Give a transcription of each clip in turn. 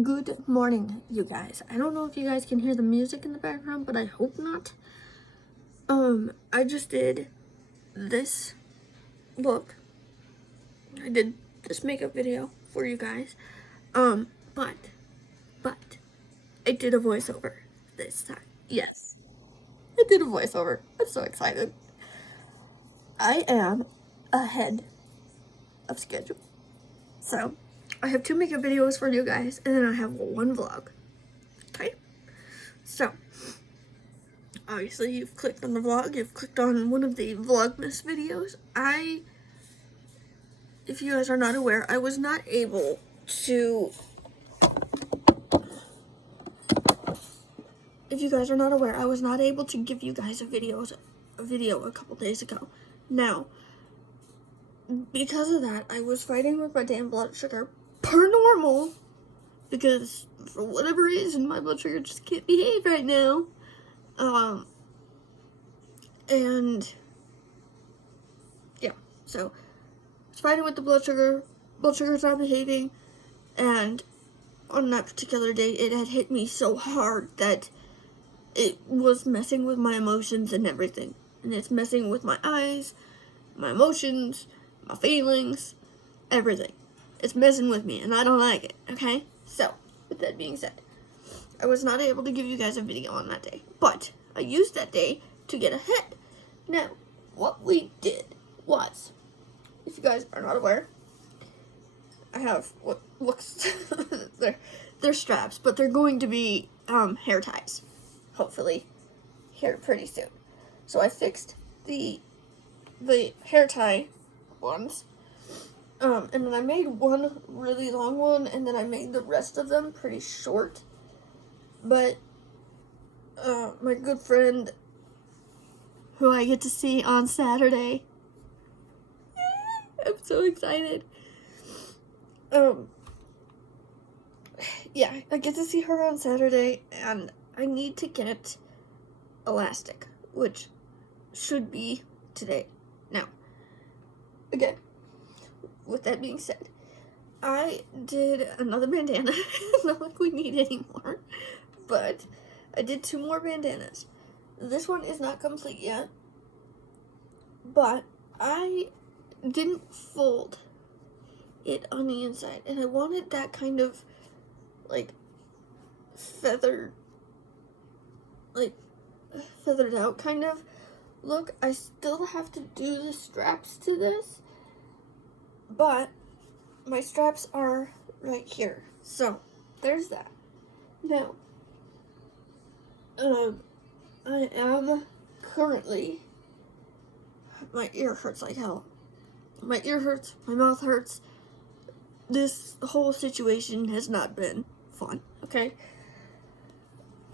Good morning, you guys. I don't know if you guys can hear the music in the background, but I hope not. I just did this look. I did this makeup video for you guys. But I did a voiceover this time. Yes, I did a voiceover. I'm so excited. I am ahead of schedule. So, I have 2 makeup videos for you guys, and then I have 1 vlog. Okay? So, obviously you've clicked on the vlog, you've clicked on one of the VLOGMAS videos. If you guys are not aware, I was not able to, give you guys a video a couple days ago. Now, because of that, I was fighting with my damn blood sugar per normal, because for whatever reason, my blood sugar just can't behave right now. And yeah, so I was fighting with the blood sugar's not behaving, and on that particular day, it had hit me so hard that it was messing with my emotions and everything. And it's messing with my eyes, my emotions, my feelings, everything. It's messing with me, and I don't like it, okay? So, with that being said, I was not able to give you guys a video on that day, but I used that day to get ahead. Now, what we did was, if you guys are not aware, I have what looks, they're straps, but they're going to be hair ties, hopefully, here pretty soon. So I fixed the hair tie ones, and then I made one really long one, and then I made the rest of them pretty short. But my good friend, who I get to see on Saturday, I'm so excited. Yeah, I get to see her on Saturday, and I need to get elastic, which should be today. Now, again, with that being said, I did another bandana. Not like we need any more, but I did 2 more bandanas. This one is not complete yet, but I didn't fold it on the inside, and I wanted that kind of like feathered out kind of look. I still have to do the straps to this, but my straps are right here, so there's that. Now, I am currently, my ear hurts like hell. My ear hurts, my mouth hurts. This whole situation has not been fun, okay?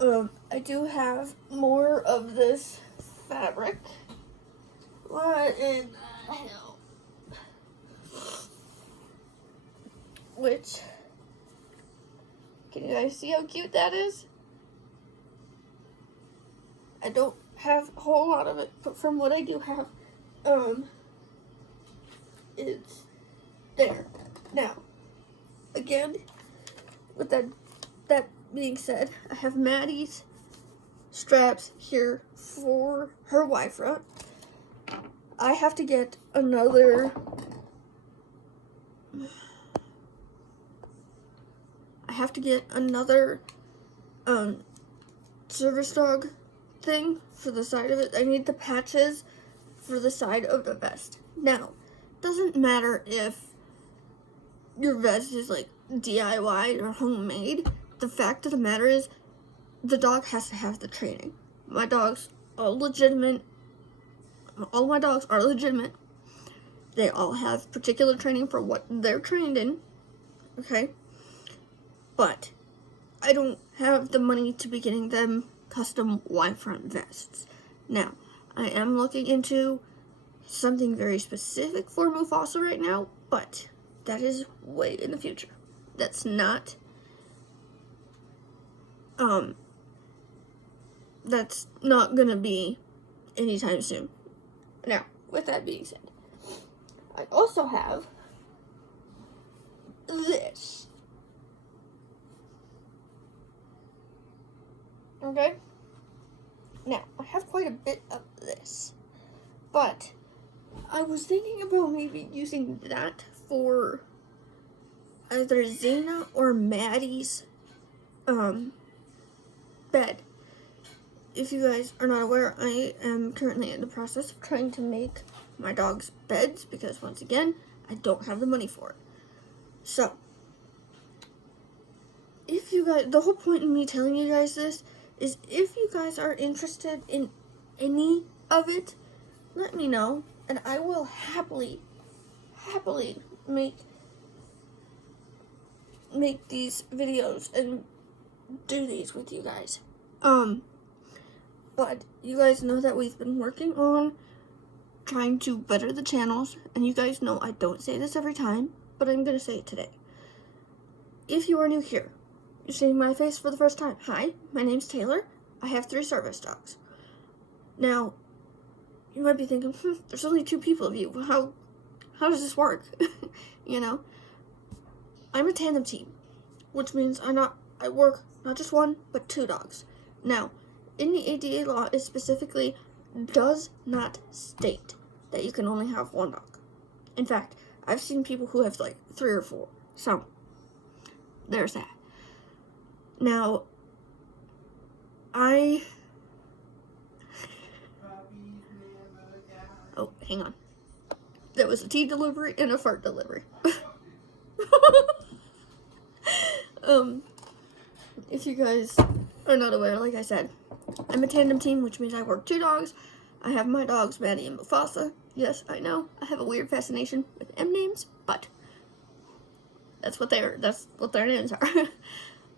I do have more of this fabric. What in the hell? Which, can you guys see how cute that is? I don't have a whole lot of it, but from what I do have, it's there. Now, again, with that being said, I have Maddie's straps here for her Y-front. I have to get another, service dog thing for the side of it. I need the patches for the side of the vest. Now, doesn't matter if your vest is like DIY or homemade. The fact of the matter is, the dog has to have the training. My dogs are legitimate. All my dogs are legitimate. They all have particular training for what they're trained in. Okay? But I don't have the money to be getting them custom Y-front vests. Now, I am looking into something very specific for Mufasa right now, but that is way in the future. That's not, that's not gonna be anytime soon. Now, with that being said, I also have this. Okay? Now, I have quite a bit of this, but I was thinking about maybe using that for either Zena or Maddie's bed. If you guys are not aware, I am currently in the process of trying to make my dog's beds because, once again, I don't have the money for it. So, if you guys, the whole point in me telling you guys this is if you guys are interested in any of it, let me know, and I will happily make these videos and do these with you guys. But you guys know that we've been working on trying to better the channels, and you guys know I don't say this every time, but I'm gonna say it today. If you are new here, you're seeing my face for the first time. Hi, my name's Taylor. I have 3 service dogs. Now, you might be thinking, there's only 2 people of you. How does this work? You know, I'm a tandem team, which means I work not just 1, but 2 dogs. Now, in the ADA law, it specifically does not state that you can only have 1 dog. In fact, I've seen people who have like 3 or 4. So, there's that. Now, oh, hang on. There was a tea delivery and a fart delivery. If you guys are not aware, like I said, I'm a tandem team, which means I work 2 dogs. I have my dogs, Maddie and Mufasa. Yes, I know, I have a weird fascination with M names, but that's what their names are.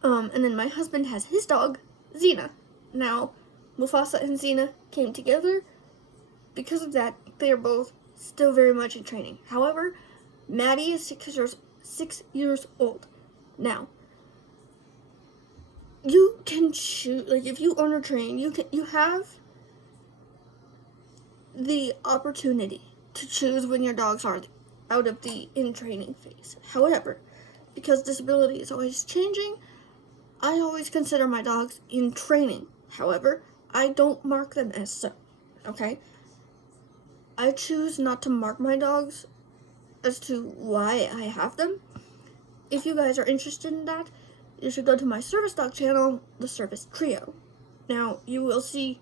And then my husband has his dog, Xena. Now, Mufasa and Xena came together. Because of that, they are both still very much in training. However, Maddie is 6 years old. Now, you can choose, like, if you own or train, you have the opportunity to choose when your dogs are out of the in-training phase. However, because disability is always changing, I always consider my dogs in training. However, I don't mark them as so, okay? I choose not to mark my dogs as to why I have them. If you guys are interested in that, you should go to my service dog channel, the Service Trio. Now, you will see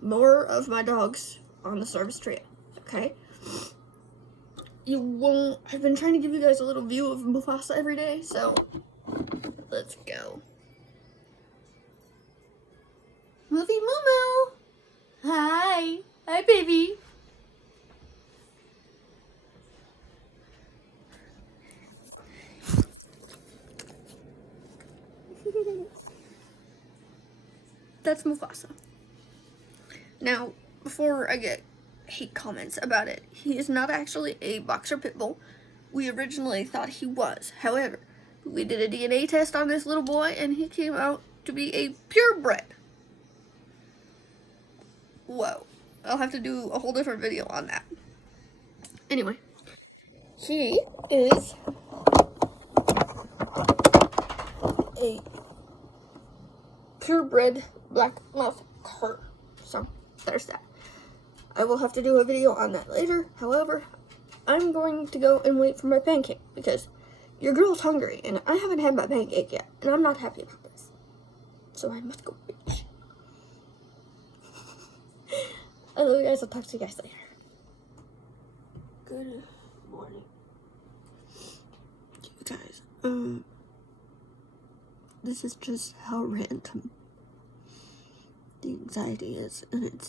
more of my dogs on the Service Trio, okay? I've been trying to give you guys a little view of Mufasa every day, so let's go. Movie Moo. Hi, baby. That's Mufasa. Now, before I get hate comments about it, he is not actually a boxer pit bull. We originally thought he was. However, we did a DNA test on this little boy, and he came out to be a purebred. Whoa. I'll have to do a whole different video on that. Anyway, he is a purebred black mouth cur. So, there's that. I will have to do a video on that later. However, I'm going to go and wait for my pancake because your girl's hungry and I haven't had my pancake yet, and I'm not happy about this. So I must go, bitch. I love you guys. I'll talk to you guys later. Good morning. You guys, this is just how random the anxiety is, and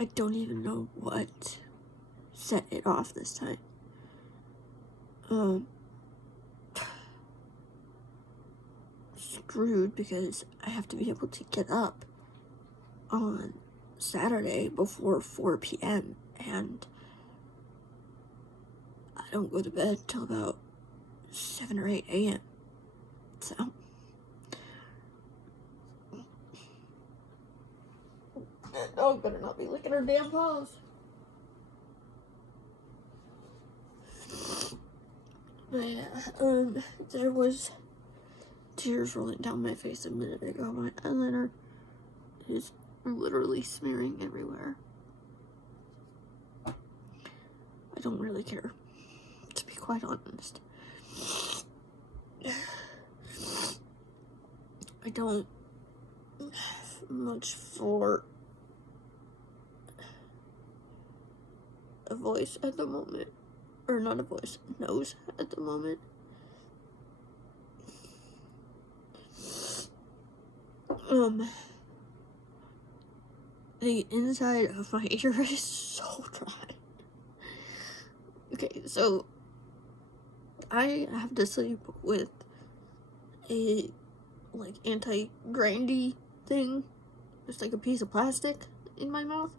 I don't even know what set it off this time. Screwed because I have to be able to get up on Saturday before 4 p.m. and I don't go to bed till about 7 or 8 a.m. So that dog better not be licking her damn paws. But yeah, there was tears rolling down my face a minute ago. My eyeliner is literally smearing everywhere. I don't really care, to be quite honest. I don't have much for a voice at the moment. Or not a voice, nose at the moment. The inside of my ear is so dry. Okay, so I have to sleep with a like anti-grindy thing, just like a piece of plastic in my mouth,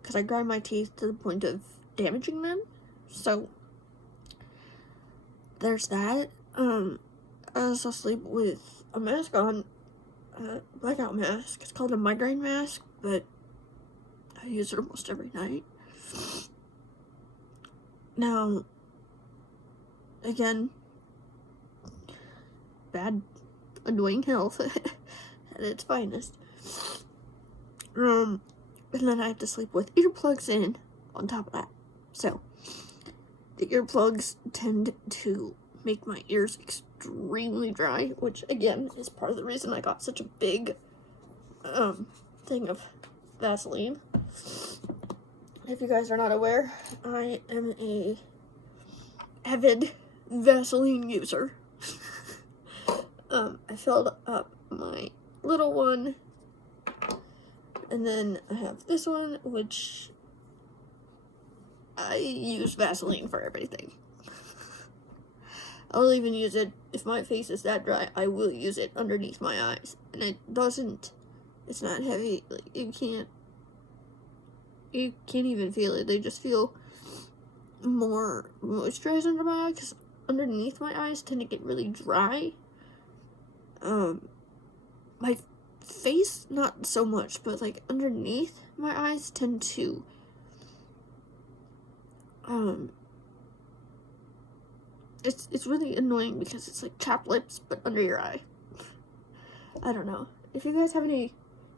because I grind my teeth to the point of damaging them. So there's that. I also sleep with a mask on, a blackout mask. It's called a migraine mask, but I use it almost every night. Now, again, bad, annoying health at its finest. And then I have to sleep with earplugs in on top of that. So, the earplugs tend to make my ears extremely dry, which again is part of the reason I got such a big thing of Vaseline. If you guys are not aware, I am a avid Vaseline user. I filled up my little one, and then I have this one, which I use Vaseline for everything. I'll even use it, if my face is that dry, I will use it underneath my eyes. And it's not heavy, like, you can't even feel it. They just feel more moisturized under my eyes, because underneath my eyes tend to get really dry. My face, not so much, but like underneath my eyes tend to it's really annoying because it's like chapped lips but under your eye. I don't know. If you guys have any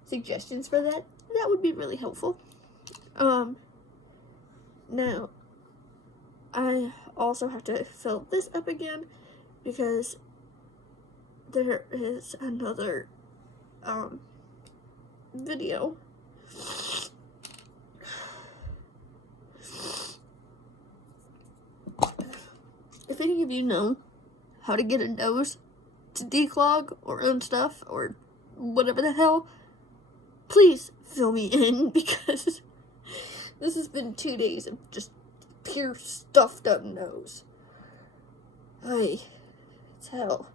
suggestions for that, that would be really helpful. Now I also have to fill this up again because there is another video. If any of you know how to get a nose to declog or unstuff or whatever the hell, please fill me in, because this has been 2 days of just pure stuffed up nose. Ay, it's hell.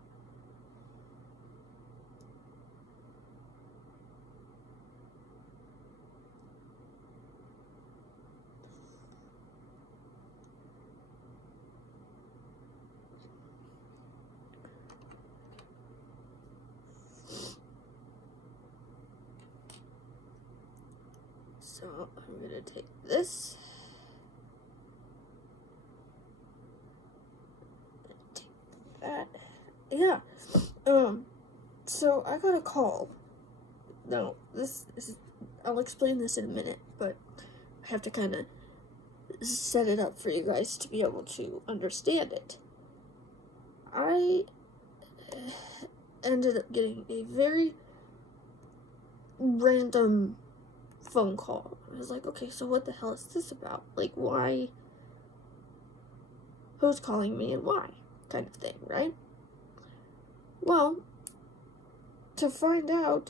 So I'm gonna take this, take that, yeah. So I got a call. Now this is, I'll explain this in a minute, but I have to kind of set it up for you guys to be able to understand it. I ended up getting a very random phone call. I was like, okay, so what the hell is this about? Like, why? Who's calling me and why? Kind of thing, right? Well, to find out,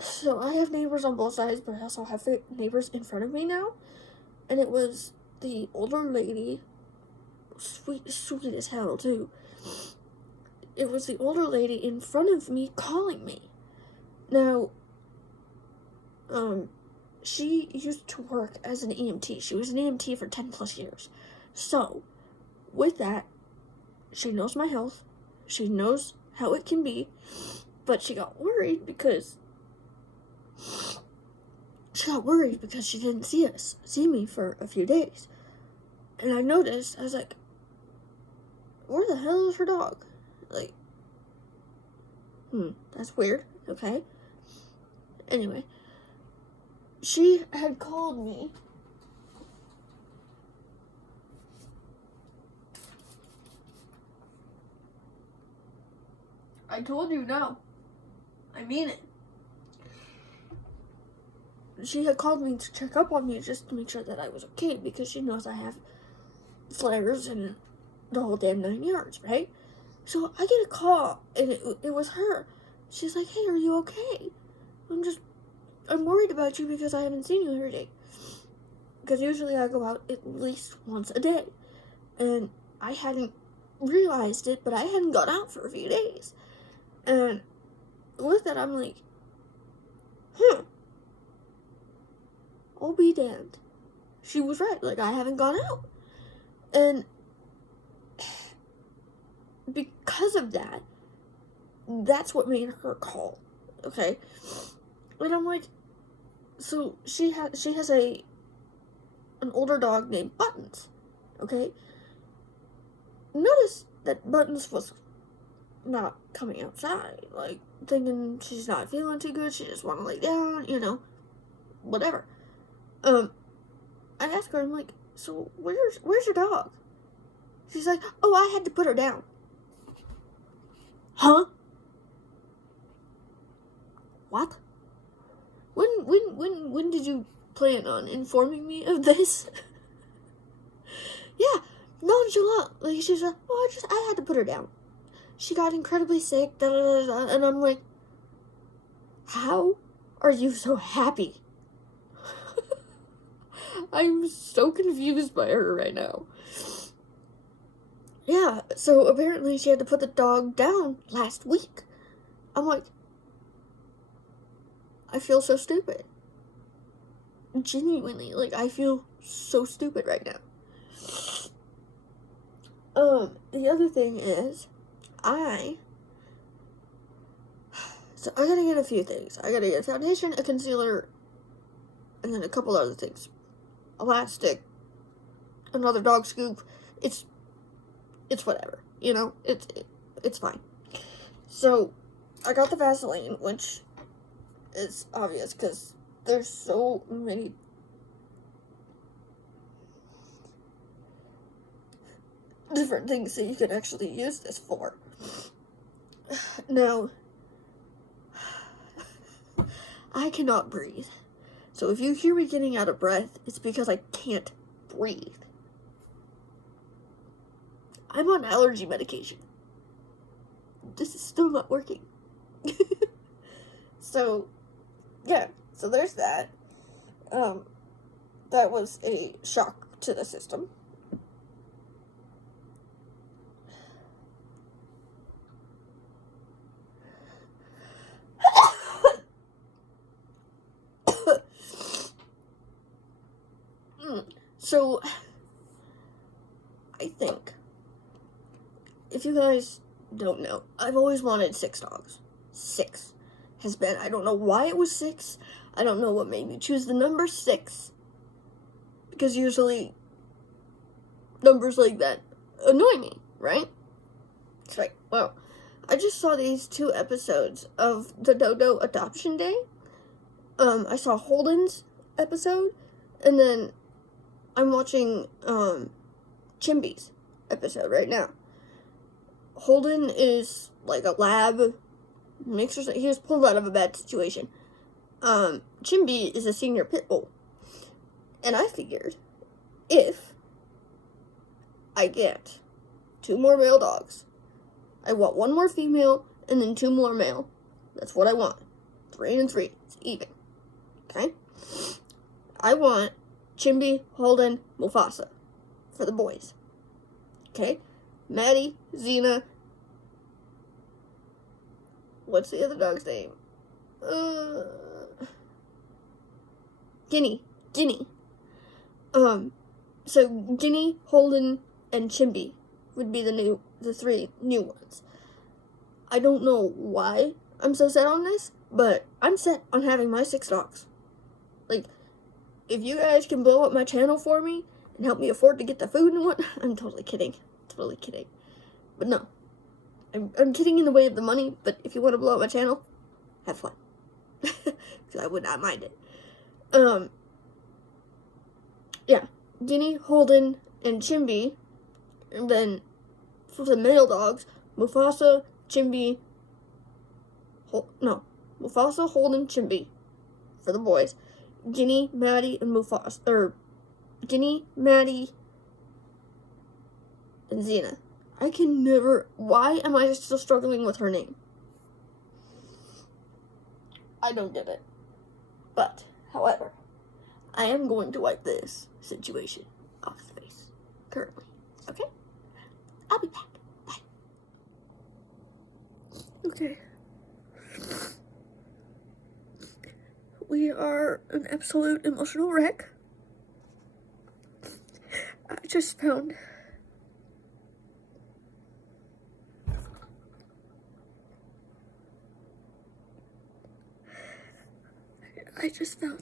so I have neighbors on both sides, but I also have neighbors in front of me now, and it was the older lady, sweet as hell, too. It was the older lady in front of me calling me. Now, she used to work as an EMT. She was an EMT for 10 plus years. So, with that, she knows my health. She knows how it can be. But she got worried because she didn't see me for a few days. And I noticed, I was like, where the hell is her dog? Like, that's weird, okay? Anyway, she had called me. I told you no. I mean it. She had called me to check up on me just to make sure that I was okay, because she knows I have flares and the whole damn 9 yards, right? So I get a call, and it was her. She's like, hey, are you okay? I'm worried about you because I haven't seen you every day. Because usually I go out at least once a day. And I hadn't realized it, but I hadn't gone out for a few days. And with that, I'm like, I'll be damned. She was right. Like, I haven't gone out. And because of that, that's what made her call. Okay? And I'm like, so she has an older dog named Buttons. Okay? Notice that Buttons was not coming outside. Like, thinking she's not feeling too good. She just want to lay down, whatever. I asked her, I'm like, so where's your dog? She's like, oh, I had to put her down. Huh? What? When did you plan on informing me of this? Yeah, nonchalant. Like, she's like, oh, I had to put her down. She got incredibly sick, and I'm like, how are you so happy? I'm so confused by her right now. Yeah, so apparently she had to put the dog down last week. I'm like, I feel so stupid. Genuinely, like, I feel so stupid right now. The other thing is, I gotta get a few things. I gotta get a foundation, a concealer, and then a couple other things. Elastic, another dog scoop. It's whatever, it's fine. So, I got the Vaseline, which is obvious, because there's so many different things that you can actually use this for. Now, I cannot breathe. So if you hear me getting out of breath, it's because I can't breathe. I'm on allergy medication. This is still not working. So, yeah. So there's that. That was a shock to the system. So, I think, if you guys don't know, I've always wanted 6 dogs. 6 has been, I don't know why it was 6. I don't know what made me choose the number 6. Because usually, numbers like that annoy me, right? That's right. Well, I just saw these 2 episodes of the Dodo Adoption Day. I saw Holden's episode, and then I'm watching Chimby's episode right now. Holden is like a lab mixer. He was pulled out of a bad situation. Chimby is a senior pit bull. And I figured, if I get 2 more male dogs, I want 1 more female and then 2 more male. That's what I want. 3 and 3. It's even. Okay? I want Chimby, Holden, Mufasa for the boys. Okay? Maddie, Xena. What's the other dog's name? Guinea. So Guinea, Holden, and Chimby would be the 3 new ones. I don't know why I'm so set on this, but I'm set on having my 6 dogs. Like, if you guys can blow up my channel for me and help me afford to get the food and whatnot, I'm totally kidding. But no. I'm getting in the way of the money, but if you want to blow up my channel, have fun. Because I would not mind it. Yeah. Guinea, Holden, and Chimby. And then for the male dogs, Mufasa, Chimby, Mufasa, Holden, Chimby. For the boys. Guinea, Maddie, and Mufasa. Or, Guinea, Maddie, and Xena. I can never... Why am I still struggling with her name? I don't get it. But, however, I am going to wipe this situation off his face. Currently. Okay? I'll be back. Bye. Okay. We are an absolute emotional wreck. I just found...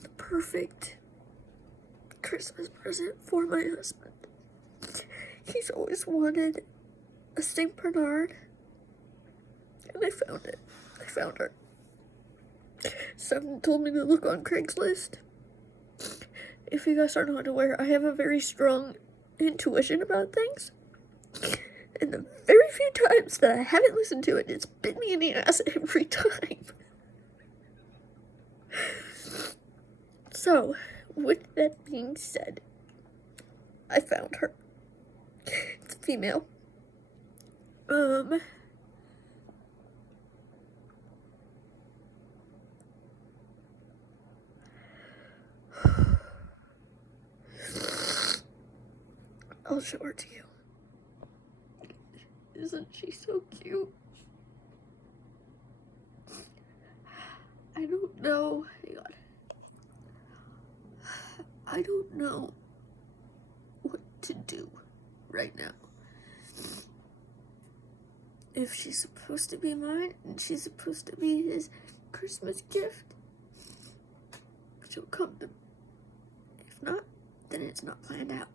the perfect Christmas present for my husband. He's always wanted a St. Bernard, and I found it. I found her. Someone told me to look on Craigslist. If you guys are not aware, I have a very strong intuition about things. And the very few times that I haven't listened to it, it's bit me in the ass every time. So, with that being said, I found her. It's a female. I'll show her to you. Isn't she so cute? I don't know. Hang on. I don't know what to do right now. If she's supposed to be mine and she's supposed to be his Christmas gift, she'll come to me. If not, then it's not planned out.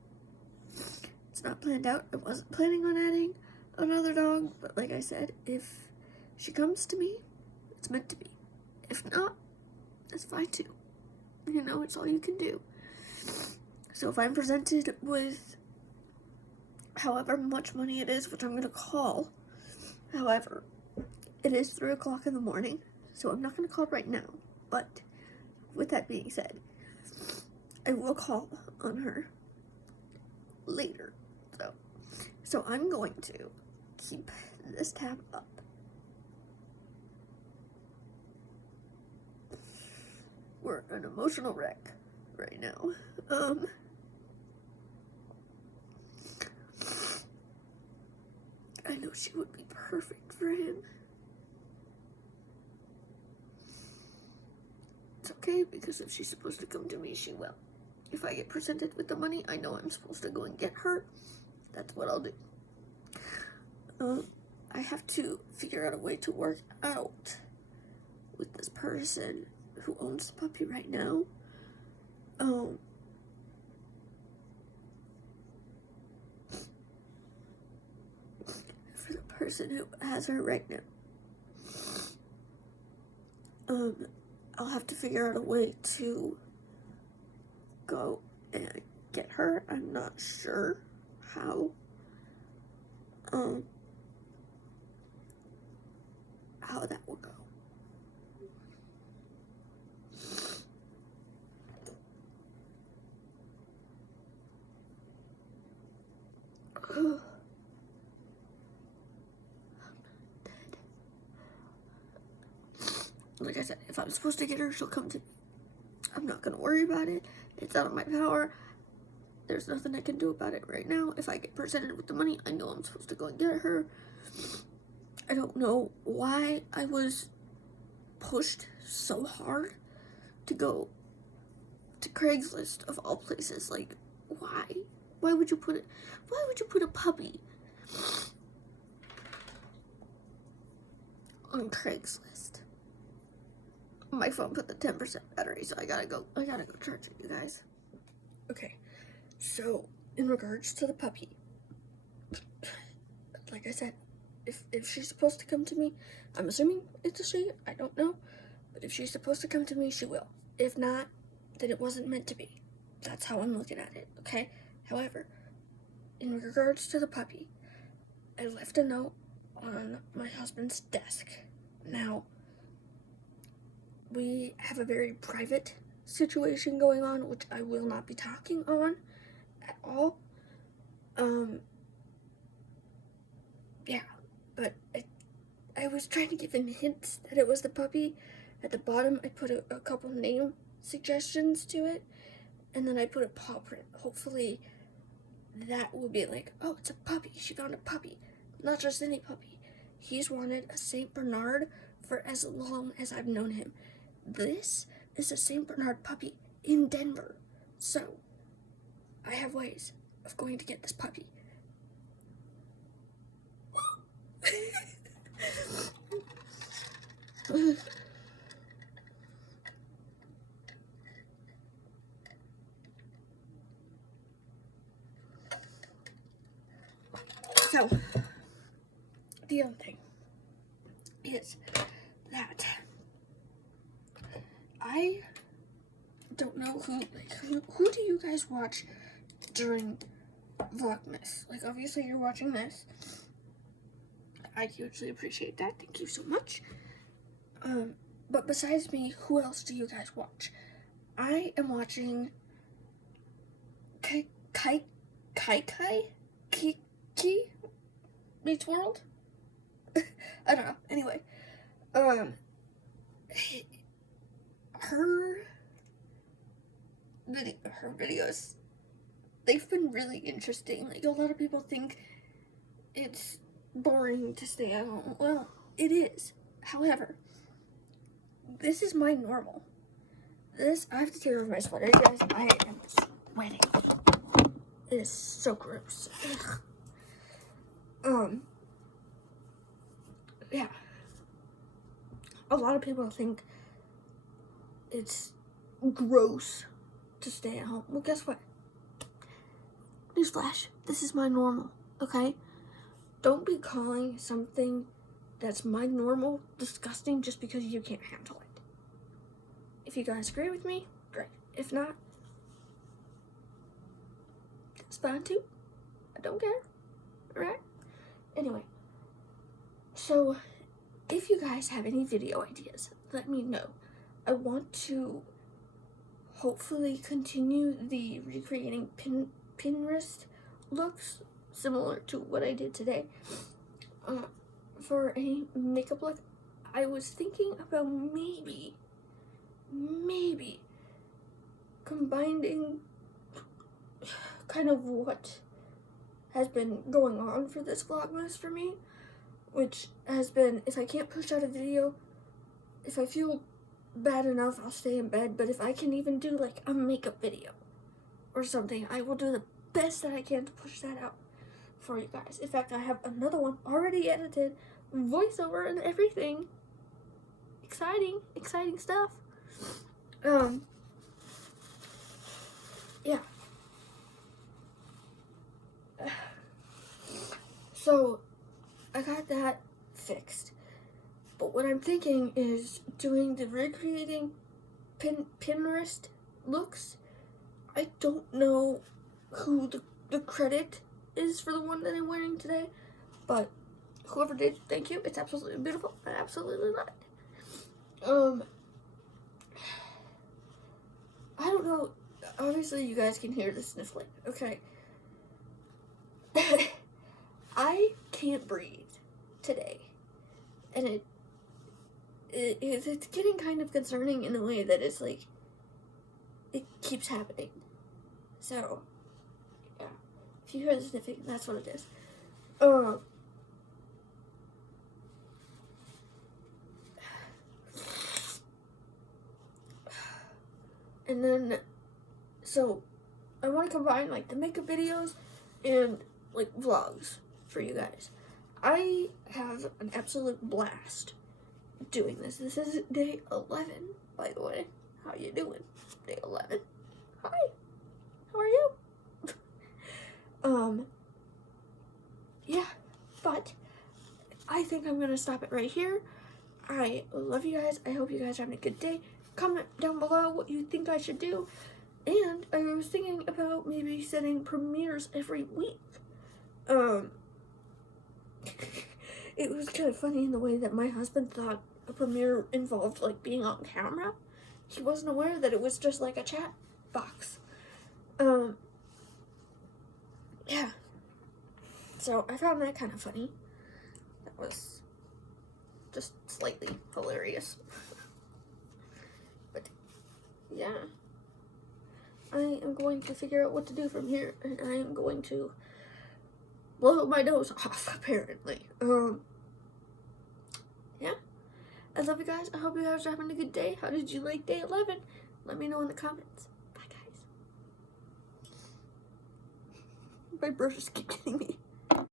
It's not planned out. I wasn't planning on adding another dog, but like I said, if she comes to me, it's meant to be. If not, that's fine too. You know, it's all you can do. So if I'm presented with however much money it is, which I'm going to call, however, it is 3 o'clock in the morning, so I'm not going to call right now. But with that being said, I will call on her later. So I'm going to keep this tab up. We're an emotional wreck right now. I know she would be perfect for him. It's okay, because if she's supposed to come to me, she will. If I get presented with the money, I know I'm supposed to go and get her. That's what I'll do. I have to figure out a way to work out with this person who owns the puppy right now. For the person who has her right now. I'll have to figure out a way to go and get her. I'm not sure how. How that will go. I'm dead. Like I said, if I'm supposed to get her, she'll come to me. I'm not gonna worry about it. It's out of my power. There's nothing I can do about it right now. If I get presented with the money, I know I'm supposed to go and get her. I don't know why I was pushed so hard to go to Craigslist of all places. Like, why? Why would you put a puppy on Craigslist? My phone put the 10% battery, so I gotta go charge it, you guys. Okay, so in regards to the puppy, like I said, if she's supposed to come to me, I'm assuming it's a she, I don't know, but if she's supposed to come to me, she will. If not, then it wasn't meant to be. That's how I'm looking at it, okay? However, in regards to the puppy, I left a note on my husband's desk. Now, we have a very private situation going on, which I will not be talking on at all. Yeah, but I was trying to give him hints that it was the puppy. At the bottom, I put a couple name suggestions to it, and then I put a paw print. Hopefully, that will be like, oh, it's a puppy. She found a puppy. Not just any puppy. He's wanted a Saint Bernard for as long as I've known him. This is a Saint Bernard puppy in Denver. So, I have ways of going to get this puppy. So, the other thing is that I don't know who do you guys watch during VLOGMAS? Like, obviously you're watching this. I hugely appreciate that. Thank you so much. But besides me, who else do you guys watch? I am watching Kiki Meets World? I don't know. Anyway, her videos, they've been really interesting. Like, a lot of people think it's boring to stay at home. Well, it is. However, this is my normal. I have to take off my sweater, guys. I am sweating. It is so gross. Yeah. A lot of people think it's gross to stay at home. Well, guess what? Newsflash. This is my normal, okay? Don't be calling something that's my normal disgusting just because you can't handle it. If you guys agree with me, great. If not, that's fine too. I don't care. Alright? Anyway, so if you guys have any video ideas, let me know. I want to hopefully continue the recreating pin wrist looks similar to what I did today. For a makeup look, I was thinking about maybe combining kind of what has been going on for this Vlogmas for me, which has been, if I can't push out a video, if I feel bad enough, I'll stay in bed, but if I can even do like a makeup video or something, I will do the best that I can to push that out for you guys. In fact, I have another one already edited, voiceover and everything. Exciting stuff. Yeah. So, I got that fixed. But what I'm thinking is doing the recreating pin wrist looks. I don't know who the credit is for the one that I'm wearing today, but whoever did, thank you. It's absolutely beautiful. I absolutely love it. I don't know. Obviously, you guys can hear the sniffling. Okay. I can't breathe today, and it's getting kind of concerning in a way that it's like it keeps happening. So, yeah. If you hear the sniffing, that's what it is. And then, so, I want to combine, like, the makeup videos and, like, vlogs for you guys. I have an absolute blast doing this. This is day 11, by the way. How you doing? Day 11. Hi. How are you? Yeah, but I think I'm going to stop it right here. I love you guys. I hope you guys are having a good day. Comment down below what you think I should do. And I was thinking about maybe setting premieres every week. It was kind of funny in the way that my husband thought a premiere involved like being on camera. He wasn't aware that it was just like a chat box. Yeah. So I found that kind of funny. That was just slightly hilarious. But yeah. I am going to figure out what to do from here, and I am going to blow my nose off, apparently. Yeah. I love you guys. I hope you guys are having a good day. How did you like day 11? Let me know in the comments. Bye, guys. My brushes keep getting me.